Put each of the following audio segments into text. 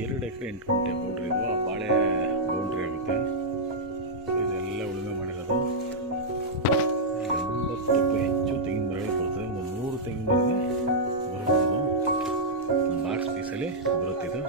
2 ಎಕರೆ 8 ಗುಂಟೆ ಬೌಂಡ್ರಿ ಇದು. ಆ ಬಾಳೆ ಬೌಂಡ್ರಿ ಆಗುತ್ತೆ. ಸೊ ಇದೆಲ್ಲ ಉಳುಮೆ ಮಾಡಿರೋದು. 80ಕ್ಕೂ ಹೆಚ್ಚು ತೆಂಗಿನ ಮರಗಳು ಬರ್ತದೆ. ಒಂದು 100 ತೆಂಗಿನ ಮರನೇ ಬರ್ಬೋದು. ಬಾಕ್ಸ್ ಪೀಸಲ್ಲಿ ಬರುತ್ತಿದ್ದು.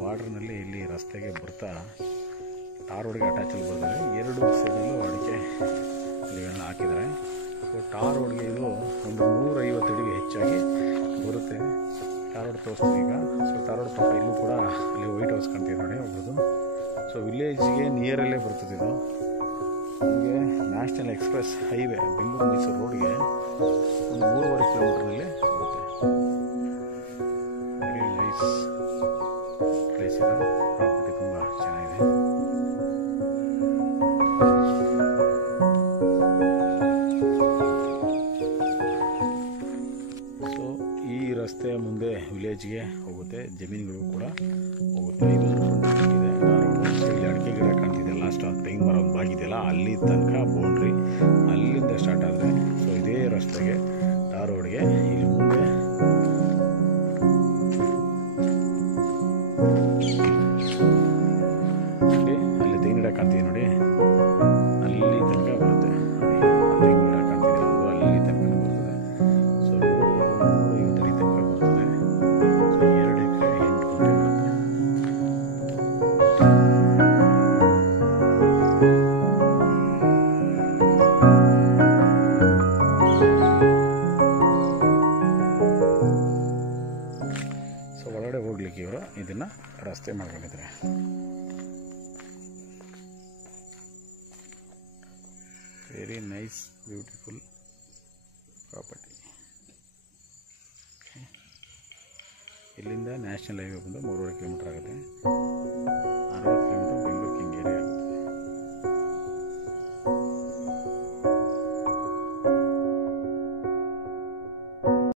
ಬಾರ್ಡ್ರ್ನಲ್ಲಿ ಇಲ್ಲಿ ರಸ್ತೆಗೆ ಬರ್ತಾ ಟಾರ್ ರೋಡ್ಗೆ ಅಟ್ಯಾಚಲ್ಲಿ ಬರ್ತಾರೆ. 2 ಸೈಡಲ್ಲೂ ಅಡಿಕೆ ಗಿಡಗಳನ್ನ ಹಾಕಿದ್ದಾರೆ. ಸೊ ಟಾರ್ ರೋಡ್ಗೆ ಇದು ಒಂದು 150 ಅಡಿಗೆ ಹೆಚ್ಚಾಗಿ ಬರುತ್ತೆ. ಟಾರ್ ರೋಡ್ ತೋರಿಸ್ತೀನಿ ಈಗ. ಸೊ ಟಾರ್ ರೋಡ್ ಪಕ್ಕ ಇಲ್ಲೂ ಕೂಡ ಅಲ್ಲಿ ವೈಟ್ ಹೌಸ್ ಕಾಣ್ತೀವಿ ನೋಡಿ ಒಬ್ಬರದು. ಸೊ ವಿಲೇಜ್ಗೆ ನಿಯರಲ್ಲೇ ಬರ್ತದೆ ಇದು. ನಮಗೆ national express highway Bengaluru Mysuru ರೋಡ್ಗೆ ಒಂದು 3.5 ಕಿಲೋಮೀಟರ್ನಲ್ಲಿ ಬರುತ್ತೆ. ವೆರಿ ನೈಸ್ ಪ್ಲೇಸ್ ಇದು. ಪ್ರಾಪರ್ಟಿ ತುಂಬ ಚೆನ್ನಾಗಿದೆ. ಸೊ ಈ ರಸ್ತೆ ಮುಂದೆ ವಿಲೇಜ್ಗೆ ಹೋಗುತ್ತೆ. ಜಮೀನುಗಳು ಕೂಡ ಹೋಗುತ್ತೆ. ಇದೊಂದು ಇದೆ. ಇಲ್ಲಿ ಅಡಿಕೆ ಗಿಡ ಕಾಣ್ತಿದೆ. ಲಾಸ್ಟ್ ತೆಂಗಿನ ಮರ ಒಂದು ಬಾಗಿದೆಯಲ್ಲ ಅಲ್ಲಿ ತನಕ ಬೌಂಡ್ರಿ ಅಲ್ಲಿಂದ ಸ್ಟಾರ್ಟ್ ಆದರೆ ಸೊ ಇದೇ ರಸ್ತೆಗೆ ಟಾರ್ ರೋಡ್ಗೆ ಇಲ್ಲಿ ಮುಂದೆ ಅಲ್ಲಿ ತೆಂಗಿನ ಗಿಡ ಕಾಣ್ತೀವಿ ನೋಡಿ, ಅಲ್ಲಿ ತನಕ ಬರುತ್ತೆ. ತೆಂಗಿನ ಗಿಡ ಕಾಣ್ತಿದೆ ಒಂದು, ಅಲ್ಲಿ ತನಕ ಬರ್ತದೆ. ಸೊ 150 ಅಡಿ ತನಕ ಬರ್ತದೆ. ಸೊ 2 ಎಕರೆ 8 ಗುಂಟೆ ಬರುತ್ತೆ. ಸೊ ಒಳಗಡೆ ಹೋಗ್ಲಿಕ್ಕೆ ಇವರು ಇದನ್ನು ರಸ್ತೆ ಮಾಡ್ಕೊಂಡಿದ್ದಾರೆ. Very nice beautiful property. ಇಲ್ಲಿಂದ ನ್ಯಾಷನಲ್ ಹೈವೇ ಬಂದು 3.5 ಕಿಲೋಮೀಟರ್ ಆಗುತ್ತೆ.